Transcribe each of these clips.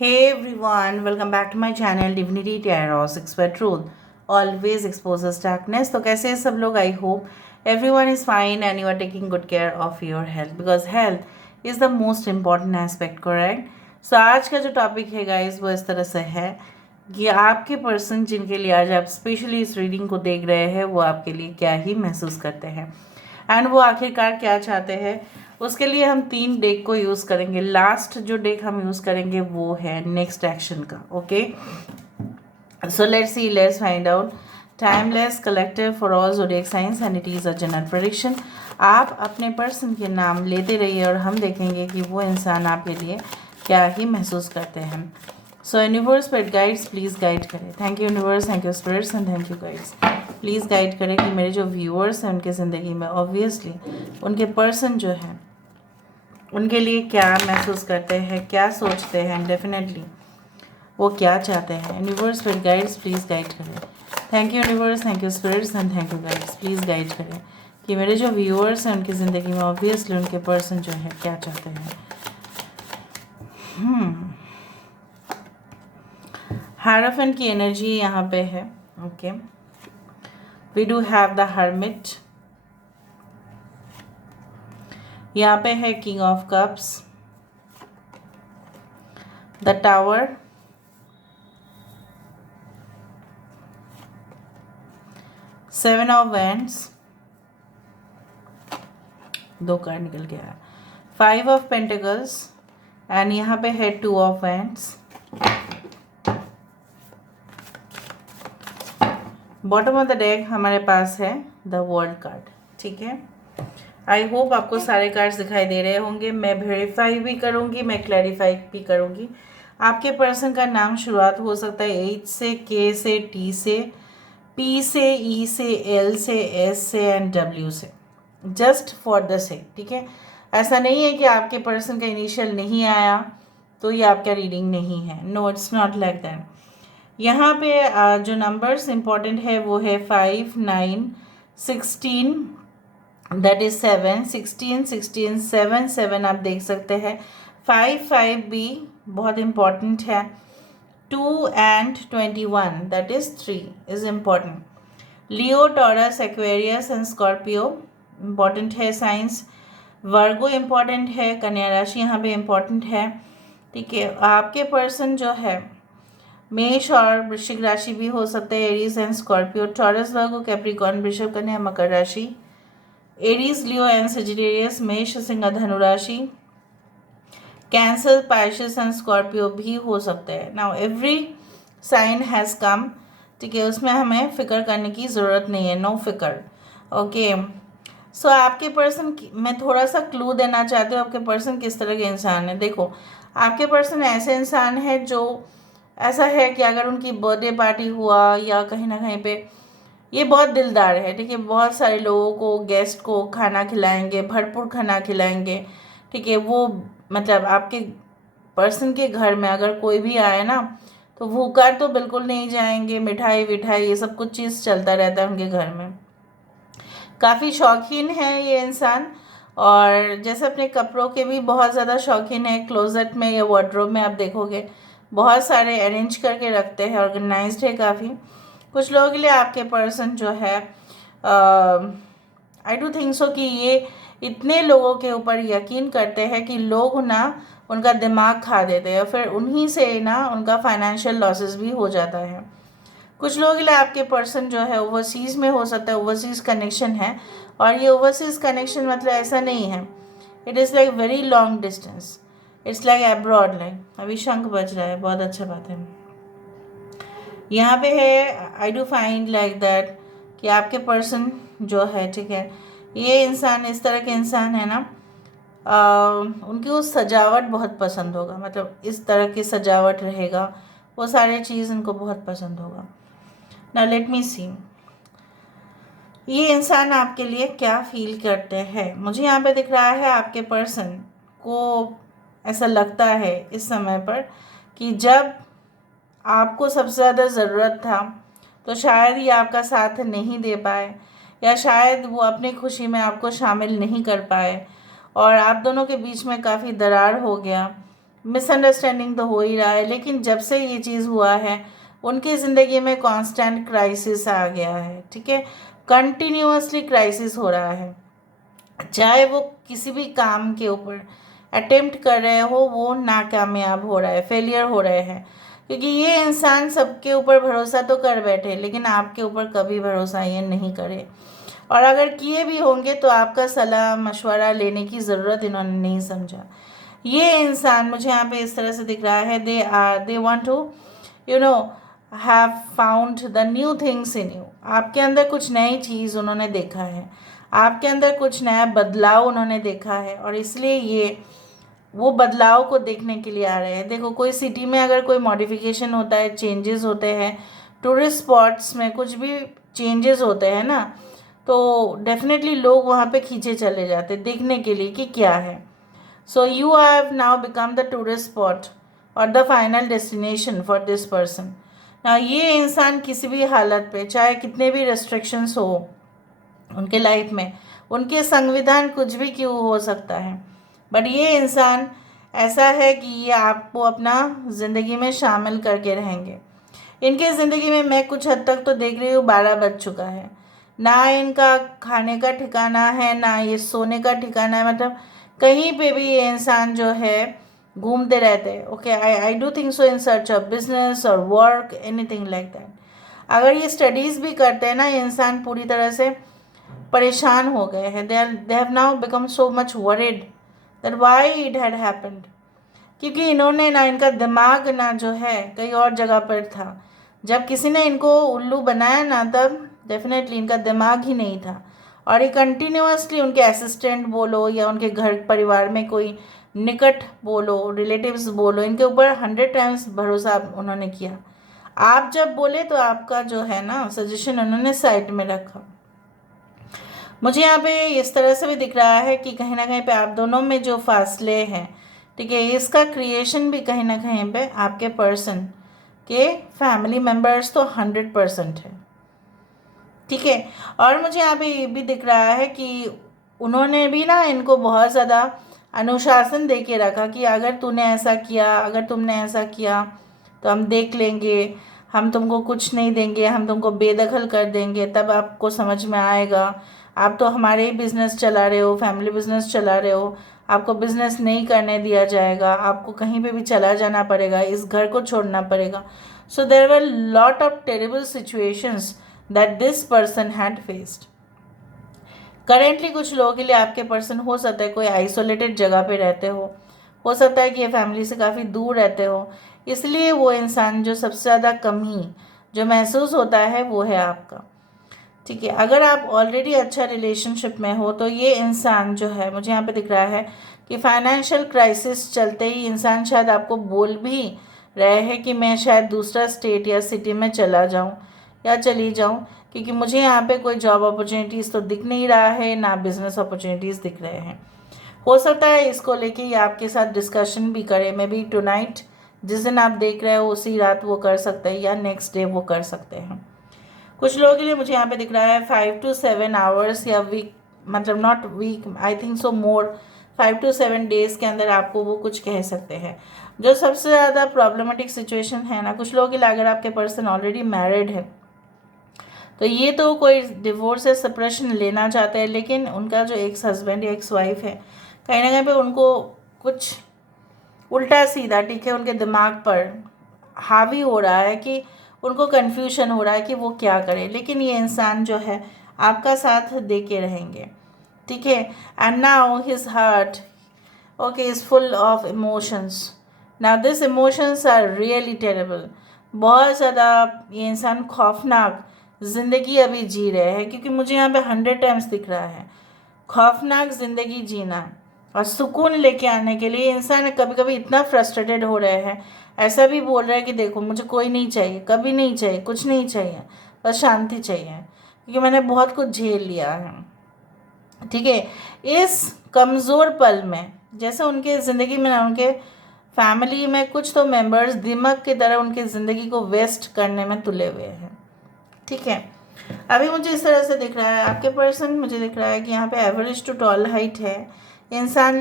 Hey everyone, welcome back to my channel Divinity Tarot 6 Truth always exposes darkness. तो कैसे हैं सब लोग? I hope everyone is fine and you are taking good care of your health because health is the most important aspect, correct? So आज का जो topic है guys वो इस तरह से है कि आपके पर्सन जिनके लिए आज आप स्पेशली इस रीडिंग को देख रहे हैं वो आपके लिए क्या ही महसूस करते हैं एंड वो आखिरकार क्या चाहते हैं। उसके लिए हम 3 डेक को यूज़ करेंगे। लास्ट जो डेक हम यूज़ करेंगे वो है नेक्स्ट एक्शन का। Okay, so let's find out. Timeless collective for all zodiac science and it is a general prediction. आप अपने पर्सन के नाम लेते रहिए और हम देखेंगे कि वो इंसान आपके लिए क्या ही महसूस करते हैं। So universe pet guides please guide करें। Thank you universe, thank you spirits and thank you guides. Please guide करें कि मेरे जो व्यूअर्स हैं उनके ज़िंदगी में ऑब्वियसली उनके पर्सन जो है उनके लिए क्या महसूस करते हैं, क्या सोचते हैं, डेफिनेटली वो क्या चाहते हैं। Universe with guides please guide करें। Thank you universe, thank you spirits and thank you guides. Please guide करें कि मेरे जो व्यूअर्स हैं उनकी ज़िंदगी में ऑब्वियसली उनके पर्सन जो है क्या चाहते हैं। हायरोफेंट की एनर्जी यहाँ पे है। Okay, we do have the hermit, यहाँ पे है king of cups, the tower, seven of wands, 2 card निकल गया, 5 ऑफ पेंटिकल्स एंड यहाँ पे है 2 of wands. Bottom of the deck हमारे पास है द वर्ल्ड कार्ड। ठीक है, आई होप आपको सारे कार्ड्स दिखाई दे रहे होंगे। मैं वेरीफाई भी करूँगी, मैं क्लैरिफाई भी करूँगी। आपके पर्सन का नाम शुरुआत हो सकता है H से, K से, T से, P से, E से, L से, S से एंड W से, जस्ट फॉर द सेक। ठीक है, ऐसा नहीं है कि आपके पर्सन का इनिशियल नहीं आया तो ये आपका रीडिंग नहीं है। No, it's not like that. यहाँ पे जो नंबर्स इम्पॉर्टेंट है वो है 5, 9, 16, दैट इज 7, 16, 16, 7, 7 आप देख सकते हैं। 5, 5 भी बहुत इम्पॉर्टेंट है। 2 and 21 that is 3 is important. Leo, taurus, Aquarius and Scorpio important है साइंस। वर्गो इम्पॉर्टेंट है। कन्या राशि यहाँ पे इम्पॉर्टेंट है। ठीक है, आपके पर्सन जो है मेष और वृश्चिक राशि भी हो सकते हैं, Aries and Scorpio, taurus, Virgo, Capricorn, वृषभ, कन्या, मकर राशि, एरीज, लियो एंड सजिटेरियस, मेष, सिंह, धनु राशि, कैंसर, पाइसेस एंड स्कॉर्पियो भी हो सकते हैं। Now every sign has come. ठीक है, उसमें हमें फिक्र करने की ज़रूरत नहीं है, नो फिक्र। ओके, सो आपके पर्सन, मैं थोड़ा सा क्लू देना चाहती हूँ आपके पर्सन किस तरह के इंसान है। देखो, आपके पर्सन ऐसे इंसान है जो ऐसा है कि अगर उनकी बर्थडे पार्टी हुआ या कहीं ना कहीं पे, ये बहुत दिलदार है। ठीक है, बहुत सारे लोगों को, गेस्ट को खाना खिलाएंगे, भरपूर खाना खिलाएंगे। ठीक है, वो मतलब आपके पर्सन के घर में अगर कोई भी आए ना तो भूखा तो बिल्कुल नहीं जाएंगे। मिठाई विठाई ये सब कुछ चीज़ चलता रहता है उनके घर में। काफ़ी शौकीन है ये इंसान, और जैसे अपने कपड़ों के भी बहुत ज़्यादा शौकीन है। क्लोजेट में या वार्डरोब में आप देखोगे बहुत सारे अरेंज करके रखते हैं, ऑर्गेनाइज्ड है काफ़ी। कुछ लोगों के लिए आपके पर्सन जो है आई डू थिंक सो कि ये इतने लोगों के ऊपर यकीन करते हैं कि लोग ना उनका दिमाग खा देते हैं, फिर उन्हीं से ना उनका फाइनेंशियल लॉसेस भी हो जाता है। कुछ लोगों के लिए आपके पर्सन जो है ओवरसीज़ में हो सकता है, ओवरसीज़ कनेक्शन है। और ये ओवरसीज़ कनेक्शन मतलब ऐसा नहीं है, it is like very long distance, it's like abroad. Like अभी शंख बज रहा है, बहुत अच्छा बात है। यहाँ पे है I do find like that कि आपके पर्सन जो है, ठीक है, ये इंसान इस तरह के इंसान है ना, उनकी वो सजावट बहुत पसंद होगा, मतलब इस तरह की सजावट रहेगा, वो सारे चीज़ उनको बहुत पसंद होगा। नाउ लेट मी सी, ये इंसान आपके लिए क्या फील करते हैं। मुझे यहाँ पे दिख रहा है आपके पर्सन को ऐसा लगता है इस समय पर कि जब आपको सबसे ज़्यादा ज़रूरत था तो शायद ये आपका साथ नहीं दे पाए, या शायद वो अपनी खुशी में आपको शामिल नहीं कर पाए और आप दोनों के बीच में काफ़ी दरार हो गया। मिसअंडरस्टैंडिंग तो हो ही रहा है, लेकिन जब से ये चीज़ हुआ है उनकी ज़िंदगी में कांस्टेंट क्राइसिस आ गया है। ठीक है, कंटिन्यूअसली क्राइसिस हो रहा है, चाहे वो किसी भी काम के ऊपर अटेम्प्ट कर रहे हो वो नाकामयाब हो रहा है, फेलियर हो रहे हैं। क्योंकि ये इंसान सबके ऊपर भरोसा तो कर बैठे, लेकिन आपके ऊपर कभी भरोसा ये नहीं करे, और अगर किए भी होंगे तो आपका सलाह मशवरा लेने की ज़रूरत इन्होंने नहीं समझा। ये इंसान मुझे यहाँ पे इस तरह से दिख रहा है, they want to you know have found the new things in you. आपके अंदर कुछ नई चीज़ उन्होंने देखा है, आपके अंदर कुछ नया बदलाव उन्होंने देखा है, और इसलिए ये वो बदलाव को देखने के लिए आ रहे हैं। देखो, कोई सिटी में अगर कोई मॉडिफिकेशन होता है, चेंजेस होते हैं, टूरिस्ट स्पॉट्स में कुछ भी चेंजेस होते हैं ना, तो डेफिनेटली लोग वहाँ पे खींचे चले जाते देखने के लिए कि क्या है। So you have now become the tourist spot और the final destination for this person. ना ये इंसान किसी भी हालत पे, चाहे कितने भी रेस्ट्रिक्शंस हो उनके लाइफ में, उनके संविधान कुछ भी क्यों हो सकता है, बट ये इंसान ऐसा है कि ये आपको अपना ज़िंदगी में शामिल करके रहेंगे। इनके ज़िंदगी में मैं कुछ हद तक तो देख रही हूँ 12 बज चुका है, ना इनका खाने का ठिकाना है, ना ये सोने का ठिकाना है, मतलब कहीं पे भी ये इंसान जो है घूमते रहते हैं। Okay, I do think so in search of business और वर्क, एनीथिंग लाइक दैट। अगर ये स्टडीज़ भी करते हैं ना, ये इंसान पूरी तरह से परेशान हो गए हैं। They have now become so much worried that why it had happened. क्योंकि इन्होंने ना, इनका दिमाग ना जो है कहीं और जगह पर था। जब किसी ने इनको उल्लू बनाया ना, तब डेफिनेटली इनका दिमाग ही नहीं था, और ये कंटिन्यूअसली उनके असिस्टेंट बोलो या उनके घर परिवार में कोई निकट बोलो, रिलेटिव्स बोलो, इनके ऊपर 100 टाइम्स भरोसा उन्होंने किया। आप जब बोले तो आपका जो है ना सजेशन उन्होंने साइड में रखा। मुझे यहाँ पे इस तरह से भी दिख रहा है कि कहीं ना कहीं पे आप दोनों में जो फासले हैं, ठीक है, इसका क्रिएशन भी कहीं ना कहीं पे आपके पर्सन के फैमिली मेम्बर्स तो 100% है। ठीक है, और मुझे यहाँ पे ये भी दिख रहा है कि उन्होंने भी ना इनको बहुत ज़्यादा अनुशासन दे के रखा कि अगर तूने ऐसा किया, अगर तुमने ऐसा किया तो हम देख लेंगे, हम तुमको कुछ नहीं देंगे, हम तुमको बेदखल कर देंगे, तब आपको समझ में आएगा। आप तो हमारे ही बिज़नेस चला रहे हो, फैमिली बिज़नेस चला रहे हो, आपको बिज़नेस नहीं करने दिया जाएगा, आपको कहीं पे भी चला जाना पड़ेगा, इस घर को छोड़ना पड़ेगा। So there were lot of terrible situations that this person had faced. Currently कुछ लोगों के लिए आपके पर्सन हो सकता है कोई आइसोलेटेड जगह पे रहते हो सकता है कि ये फैमिली से काफ़ी दूर रहते हो, इसलिए वो इंसान जो सबसे ज़्यादा कमी जो महसूस होता है वो है आपका। ठीक है, अगर आप ऑलरेडी अच्छा रिलेशनशिप में हो तो ये इंसान जो है, मुझे यहाँ पे दिख रहा है कि फाइनेंशियल क्राइसिस चलते ही इंसान शायद आपको बोल भी रहे हैं कि मैं शायद दूसरा स्टेट या सिटी में चला जाऊँ या चली जाऊँ, क्योंकि मुझे यहाँ पे कोई जॉब अपॉर्चुनिटीज़ तो दिख नहीं रहा है, ना बिज़नेस अपॉर्चुनिटीज़ दिख रहे हैं। हो सकता है इसको लेके ये आपके साथ डिस्कशन भी करे, मे बी टुनाइट जिस दिन आप देख रहे हो उसी रात वो कर सकते हैं या नेक्स्ट डे वो कर सकते हैं। कुछ लोगों के लिए मुझे यहाँ पे दिख रहा है 5 to 7 आवर्स या वीक, मतलब not week, I think so more, 5 to 7 days के अंदर आपको वो कुछ कह सकते हैं। जो सबसे ज़्यादा प्रॉब्लमेटिक सिचुएशन है ना, कुछ लोगों के लिए अगर आपके पर्सन ऑलरेडी मैरिड है तो ये तो कोई डिवोर्स या सेपरेशन लेना चाहते हैं, लेकिन उनका जो एक्स हस्बैंड या एक्स वाइफ है कहीं ना कहीं पे उनको कुछ उल्टा सीधा, ठीक है, उनके दिमाग पर हावी हो रहा है कि उनको कन्फ्यूजन हो रहा है कि वो क्या करें, लेकिन ये इंसान जो है आपका साथ दे के रहेंगे। ठीक है, and now his heart okay is full of emotions. Now this emotions are really terrible. बहुत ज़्यादा ये इंसान खौफनाक ज़िंदगी अभी जी रहे हैं, क्योंकि मुझे यहाँ पे 100 टाइम्स दिख रहा है खौफनाक ज़िंदगी जीना और सुकून लेके आने के लिए इंसान कभी कभी इतना फ्रस्ट्रेटेड हो रहे हैं, ऐसा भी बोल रहा है कि देखो मुझे कोई नहीं चाहिए, कभी नहीं चाहिए, कुछ नहीं चाहिए, बस शांति चाहिए, क्योंकि मैंने बहुत कुछ झेल लिया है। ठीक है, इस कमज़ोर पल में जैसे उनके ज़िंदगी में ना, उनके फैमिली में कुछ तो मेंबर्स दिमाग की तरह उनकी ज़िंदगी को वेस्ट करने में तुले हुए हैं। ठीक है, अभी मुझे इस तरह से दिख रहा है आपके पर्सन, मुझे दिख रहा है कि यहाँ पे एवरेज टू टॉल हाइट है इंसान,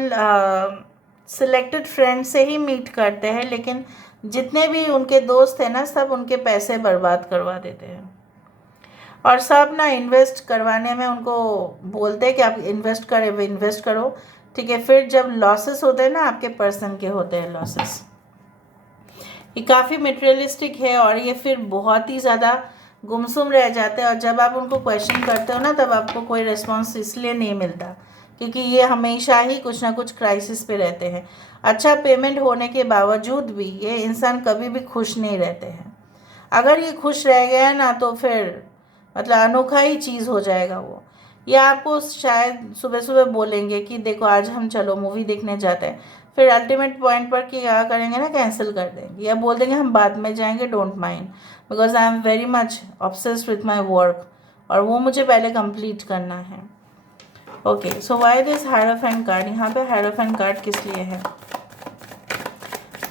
सिलेक्टेड फ्रेंड से ही मीट करते हैं, लेकिन जितने भी उनके दोस्त हैं ना, सब उनके पैसे बर्बाद करवा देते हैं। और सब ना इन्वेस्ट करवाने में उनको बोलते हैं कि आप इन्वेस्ट करें, वो इन्वेस्ट करो, ठीक है। फिर जब लॉसेस होते हैं ना, आपके पर्सन के होते हैं लॉसेस। ये काफ़ी मटेरियलिस्टिक है और ये फिर बहुत ही ज़्यादा गुमसुम रह जाते हैं। और जब आप उनको क्वेश्चन करते हो ना, तब आपको कोई रिस्पॉन्स इसलिए नहीं मिलता क्योंकि ये हमेशा ही कुछ ना कुछ क्राइसिस पे रहते हैं। अच्छा पेमेंट होने के बावजूद भी ये इंसान कभी भी खुश नहीं रहते हैं। अगर ये खुश रह गया ना, तो फिर मतलब अनोखा ही चीज़ हो जाएगा वो। या आपको शायद सुबह सुबह बोलेंगे कि देखो आज हम चलो मूवी देखने जाते हैं, फिर अल्टीमेट पॉइंट पर क्या करेंगे ना, कैंसिल कर देंगे या बोल देंगे हम बाद में जाएंगे, don't mind, because I am very much obsessed with my work और वो मुझे पहले कंप्लीट करना है। Okay, so why this hierophant card? यहाँ पे हायरोफेंट कार्ड किस लिए है?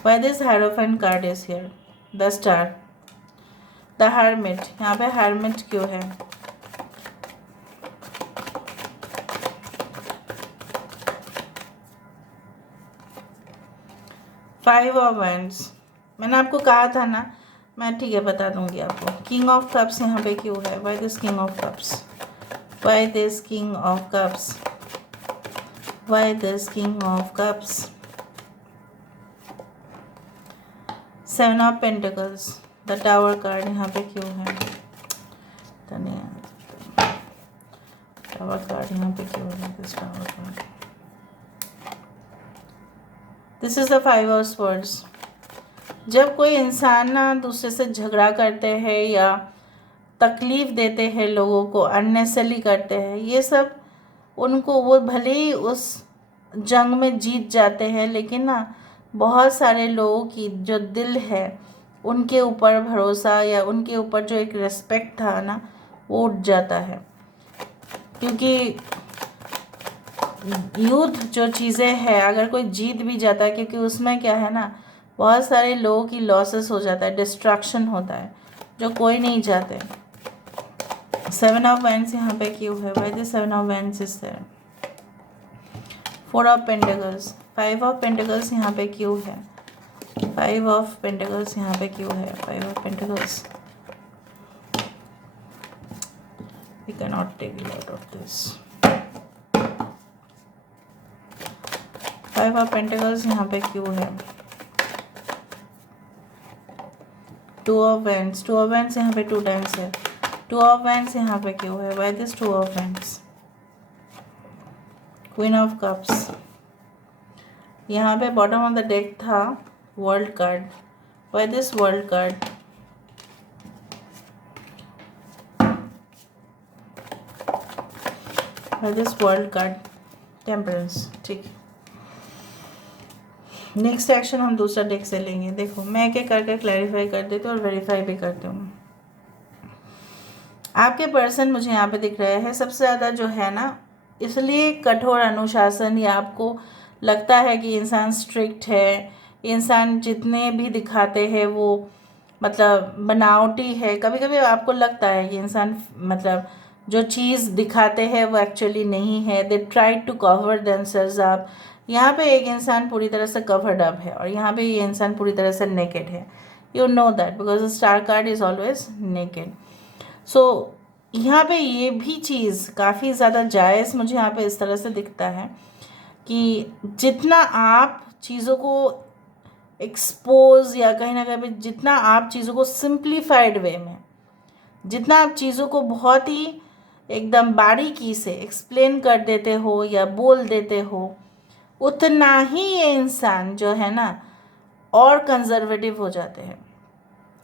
Why this hierophant card is here? The star, the hermit. यहाँ पे हर्मिट क्यों है? Five of wands. मैंने आपको कहा था ना, मैं ठीक है बता दूंगी आपको। किंग ऑफ कप्स यहाँ पे क्यों है? Why this king of cups? Why this king of cups? Why this king of cups? Seven of pentacles, the tower card यहाँ पे क्यों है? टावर कार्ड यहाँ पे क्यों है? This tower card, this is the five of swords. जब कोई इंसान ना दूसरे से झगड़ा करते हैं या तकलीफ़ देते हैं, लोगों को अननेसेसरी करते हैं, ये सब उनको, वो भले ही उस जंग में जीत जाते हैं, लेकिन ना बहुत सारे लोगों की जो दिल है, उनके ऊपर भरोसा या उनके ऊपर जो एक रिस्पेक्ट था ना, वो उठ जाता है। क्योंकि युद्ध जो चीज़ें हैं, अगर कोई जीत भी जाता है, क्योंकि उसमें क्या है ना, बहुत सारे लोगों की लॉसेस हो जाता है, डिस्ट्रक्शन होता है, जो कोई नहीं चाहते। सेवन ऑफ वैंड्स यहाँ पे क्यों है? Why the seven of wands is there? Four of pentacles, five of pentacles यहाँ पे क्यों है? फाइव ऑफ पेंटिकल्स यहाँ पे क्यों है? Five of pentacles, we can not take it out of this. Five of pentacles यहाँ पे क्यों है? Two of wands, two of wands यहाँ पे टू टाइम्स है। टू ऑफ वैंड्स यहाँ पे क्यों है? Why this two of wands? Queen of cups, यहाँ पे बॉटम ऑफ द डेक था world card. Why this world card? Why this world card? Temperance, ठीक। नेक्स्ट एक्शन हम दूसरा डेक से लेंगे। देखो मैं एक एक करके क्लैरिफाई कर देती हूँ और वेरीफाई भी करती हूँ। आपके पर्सन मुझे यहाँ पे दिख रहे हैं सबसे ज़्यादा जो है ना, इसलिए कठोर अनुशासन, या आपको लगता है कि इंसान स्ट्रिक्ट है, इंसान जितने भी दिखाते हैं वो मतलब बनावटी है। कभी कभी आपको लगता है कि इंसान मतलब जो चीज़ दिखाते हैं वो एक्चुअली नहीं है, they try to cover themselves up. यहाँ पे एक इंसान पूरी तरह से कवर्ड अप है और यहाँ पे ये इंसान पूरी तरह से नेकेड है। You know that because star card is always naked. So यहाँ पे ये भी चीज़ काफ़ी ज़्यादा जायज़ मुझे यहाँ पे इस तरह से दिखता है कि जितना आप चीज़ों को एक्सपोज या कहीं ना कहीं जितना आप चीज़ों को सिंप्लीफाइड वे में, जितना आप चीज़ों को बहुत ही एकदम बारीकी से एक्सप्लेन कर देते हो या बोल देते हो, उतना ही ये इंसान जो है ना और कंजर्वेटिव हो जाते हैं।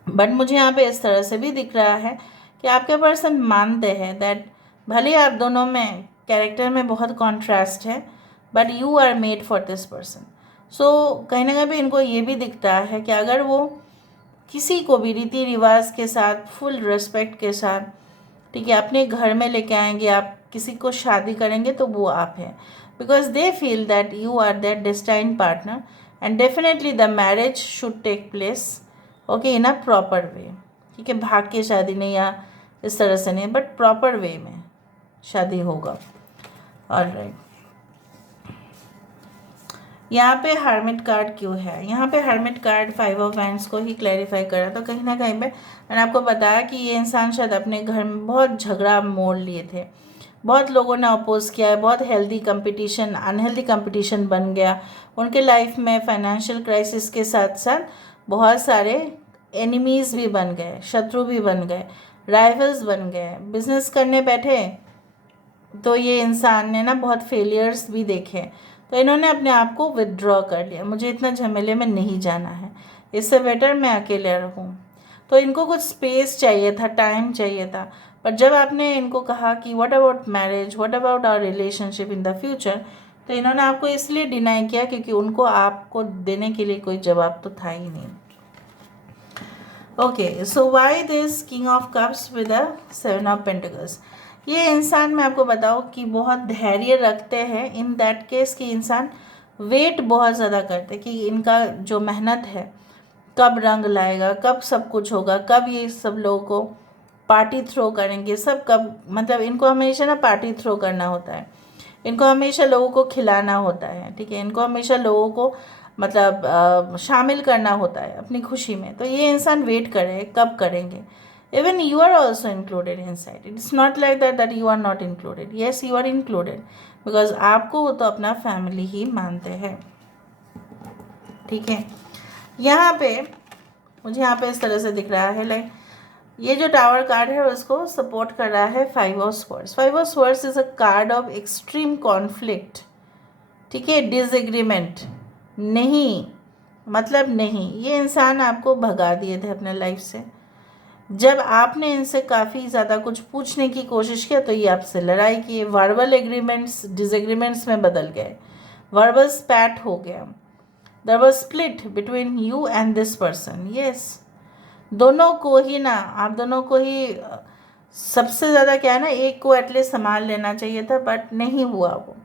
बट मुझे यहाँ पे इस तरह से भी दिख रहा है कि आपके पर्सन मानते हैं दैट भले आप दोनों में कैरेक्टर में बहुत कॉन्ट्रास्ट है, but you are made for this person. So कहीं ना कहीं इनको ये भी दिखता है कि अगर वो किसी को भी रीति रिवाज के साथ, फुल रिस्पेक्ट के साथ, ठीक है, अपने घर में लेके आएंगे, आप किसी को शादी करेंगे तो वो आप हैं, because they feel that you are their destined partner and definitely the marriage should take place okay in a proper way. ठीक है, भाग के शादी नहीं या इस तरह से नहीं, बट प्रॉपर वे में शादी होगा। ऑलराइट, यहाँ पे हर्मिट कार्ड क्यों है? यहाँ पे हर्मिट कार्ड 5 ऑफ वैंड्स को ही क्लैरिफाई करा। तो कहीं ना कहीं पे मैंने आपको बताया कि ये इंसान शायद अपने घर में बहुत झगड़ा मोड़ लिए थे, बहुत लोगों ने अपोज किया है, बहुत हेल्दी कंपटीशन अनहेल्दी कंपटीशन बन गया उनके लाइफ में। फाइनेंशियल क्राइसिस के साथ साथ बहुत सारे एनिमीज़ भी बन गए, शत्रु भी बन गए, राइवल्स बन गए। बिजनेस करने बैठे तो ये इंसान ने ना बहुत फेलियर्स भी देखे, तो इन्होंने अपने आप को विदड्रॉ कर लिया, मुझे इतना झमेले में नहीं जाना है, इससे बेटर मैं अकेले रहूँ। तो इनको कुछ स्पेस चाहिए था, टाइम चाहिए था। पर जब आपने इनको कहा कि what about marriage, what about our relationship in the future, तो इन्होंने आपको इसलिए डिनाई किया क्योंकि उनको आपको देने के लिए कोई जवाब तो था ही नहीं। Okay, so why this king of cups with the 7 of pentacles? ये इंसान मैं आपको बताऊँ कि बहुत धैर्य रखते हैं इन दैट केस कि इंसान वेट बहुत ज़्यादा करते हैं कि इनका जो मेहनत है कब रंग लाएगा, कब सब कुछ होगा, कब ये सब लोगों को पार्टी थ्रो करेंगे, सब कब, मतलब इनको हमेशा ना पार्टी थ्रो करना होता है, इनको हमेशा लोगों को खिलाना होता है, ठीक है, इनको हमेशा लोगों को मतलब शामिल करना होता है अपनी खुशी में। तो ये इंसान वेट करे कब करेंगे। Even you are also included inside, it's not like that that you are not included, yes you are included, because आपको वो तो अपना फैमिली ही मानते हैं, ठीक है। यहाँ पे मुझे यहाँ पे इस तरह से दिख रहा है, लाइक ये जो टावर कार्ड है उसको सपोर्ट कर रहा है 5 of swords. 5 of swords is a card of extreme conflict, ठीक है, डिसएग्रीमेंट, नहीं मतलब नहीं। ये इंसान आपको भगा दिए थे अपने लाइफ से, जब आपने इनसे काफ़ी ज़्यादा कुछ पूछने की कोशिश किया तो ये आपसे लड़ाई किए, वर्बल एग्रीमेंट्स डिसएग्रीमेंट्स में बदल गए, वर्बल स्पैट हो गया, there was split between you and this person. Yes, दोनों को ही ना, आप दोनों को ही सबसे ज़्यादा क्या है ना, एक को एटलीस्ट संभाल लेना चाहिए था, बट नहीं हुआ, वो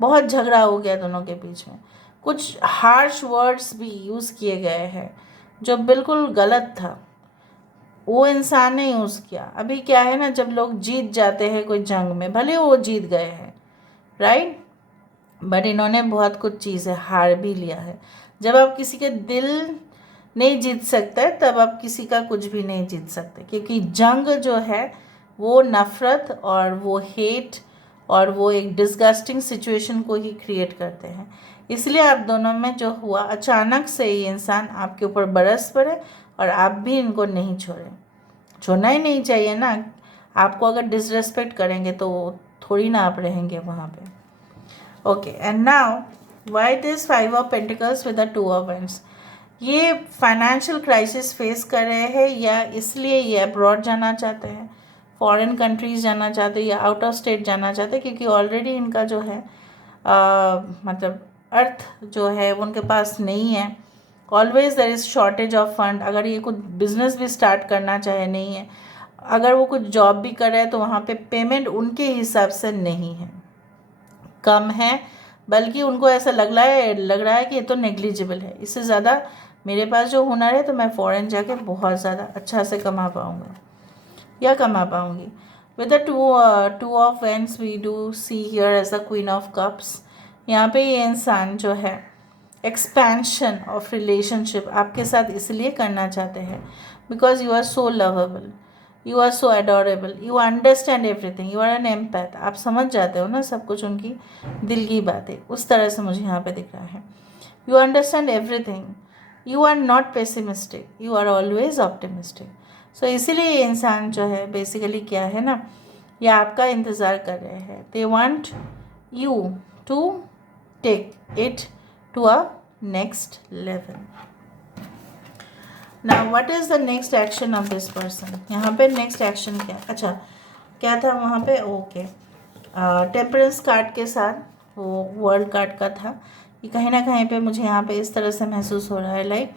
बहुत झगड़ा हो गया दोनों के बीच में, कुछ हार्श वर्ड्स भी यूज़ किए गए हैं जो बिल्कुल गलत था, वो इंसान ने यूज़ किया। अभी क्या है ना, जब लोग जीत जाते हैं कोई जंग में, भले वो जीत गए हैं, राइट, बट इन्होंने बहुत कुछ चीज़ें हार भी लिया है। जब आप किसी के दिल नहीं जीत सकते तब आप किसी का कुछ भी नहीं जीत सकते, क्योंकि जंग जो है वो नफ़रत और वो हेट और वो एक डिस्गस्टिंग सिचुएशन को ही क्रिएट करते हैं। इसलिए आप दोनों में जो हुआ, अचानक से ये इंसान आपके ऊपर बरस पड़े और आप भी इनको नहीं छोड़े, छोड़ना ही नहीं चाहिए ना। आपको अगर डिसरेस्पेक्ट करेंगे तो थोड़ी ना आप रहेंगे वहाँ पे। Okay, and now why this 5 of pentacles with the 2 of wands? ये फाइनेंशियल क्राइसिस फेस कर रहे हैं, या इसलिए ये अब्रॉड जाना चाहते हैं, फॉरेन कंट्रीज़ जाना चाहते हैं, या आउट ऑफ स्टेट जाना चाहते हैं, क्योंकि ऑलरेडी इनका जो है मतलब अर्थ जो है वो उनके पास नहीं है। Always there is shortage of fund. अगर ये कुछ बिजनेस भी स्टार्ट करना चाहे, नहीं है, अगर वो कुछ जॉब भी कर रहे हैं तो वहाँ पे पेमेंट उनके हिसाब से नहीं है, कम है, बल्कि उनको ऐसा लग रहा है कि ये तो नेग्लिजिबल है, इससे ज़्यादा मेरे पास जो हुनर है तो मैं फ़ॉरेन जाके बहुत ज़्यादा अच्छा से कमा पाऊँगा या कमा पाऊँगी। With the two of wands we do see here as the queen of cups. यहाँ पे ये इंसान जो है एक्सपेंशन ऑफ रिलेशनशिप आपके साथ इसलिए करना चाहते हैं because you are so lovable, you are so adorable, you understand everything, you are an empath. आप समझ जाते हो ना सब कुछ, उनकी दिल की बातें, उस तरह से मुझे यहाँ पे दिख रहा है। You understand everything, you are not pessimistic, you are always optimistic. So इसीलिए ये इंसान जो है बेसिकली क्या है ना, ये आपका इंतज़ार कर रहे हैं। They want you to take it to a next level. Now what is the next action of this person? यहाँ पे नेक्स्ट एक्शन क्या, अच्छा क्या था वहाँ पे, ओके, टेम्परेंस कार्ड के साथ वो वर्ल्ड कार्ड का था। कि कहीं ना कहीं पे मुझे यहाँ पे इस तरह से महसूस हो रहा है, लाइक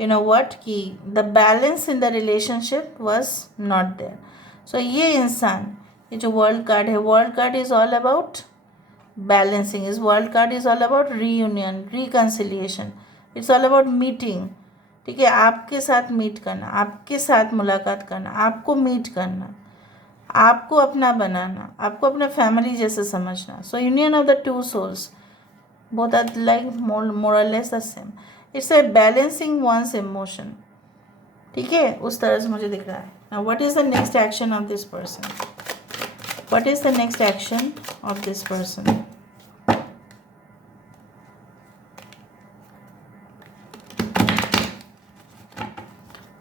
यू नो व्हाट, कि the balance in the relationship was not there. So ये इंसान, ये जो वर्ल्ड कार्ड है, world card is all about balancing, is world card is all about reunion, reconciliation, it's all about meeting, ठीक है, आपके साथ मीट करना, आपके साथ मुलाकात करना, आपको मीट करना, आपको अपना बनाना, आपको अपना फैमिली जैसे समझना। So union of the two souls, both are like more or less the same. It's a balancing one's emotion. ठीक है, उस तरह से मुझे दिख रहा है. Now what is the next action of this person? What is the next action of this person?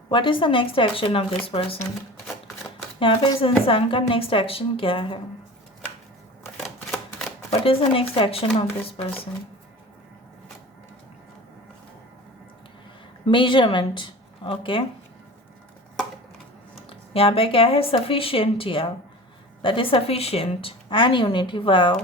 What is the next action of this person? यहाँ पे इस इंसान का नेक्स्ट एक्शन क्या है? What is the next action of this person? Measurement. Okay. यहाँ पे क्या है? Sufficient या that is sufficient and unity. Wow.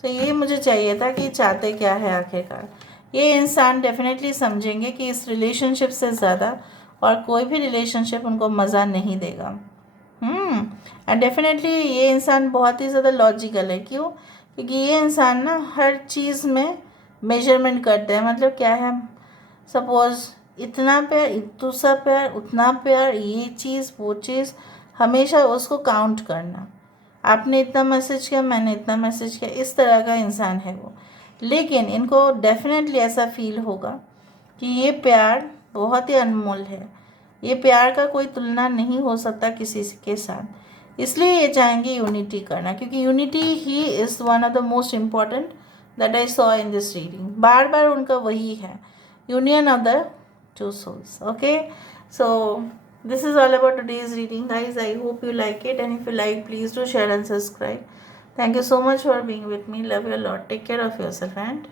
So ये मुझे चाहिए था कि चाहते क्या है आखिरकार. ये इंसान डेफिनेटली समझेंगे कि इस रिलेशनशिप से ज़्यादा और कोई भी रिलेशनशिप उनको मज़ा नहीं देगा. एंड डेफिनेटली ये इंसान बहुत ही ज़्यादा लॉजिकल है. क्यों? क्योंकि ये इंसान ना हर चीज़ में मेजरमेंट करते हैं. मतलब क्या है, सपोज़ इतना प्यार, दूसरा प्यार, उतना प्यार, ये चीज़ वो चीज़, हमेशा उसको काउंट करना. आपने इतना मैसेज किया, मैंने इतना मैसेज किया, इस तरह का इंसान है वो. लेकिन इनको डेफिनेटली ऐसा फील होगा कि ये प्यार बहुत ही अनमोल है. ये प्यार का कोई तुलना नहीं हो सकता किसी के साथ. इसलिए ये चाहेंगे यूनिटी करना, क्योंकि यूनिटी ही is one of the most important that I saw in this reading. बार बार उनका वही है, union of the two souls. Okay, so this is all about today's reading, guys. I hope you like it, and if you like, please do share and subscribe. Thank you so much for being with me. Love you a lot. Take care of yourself and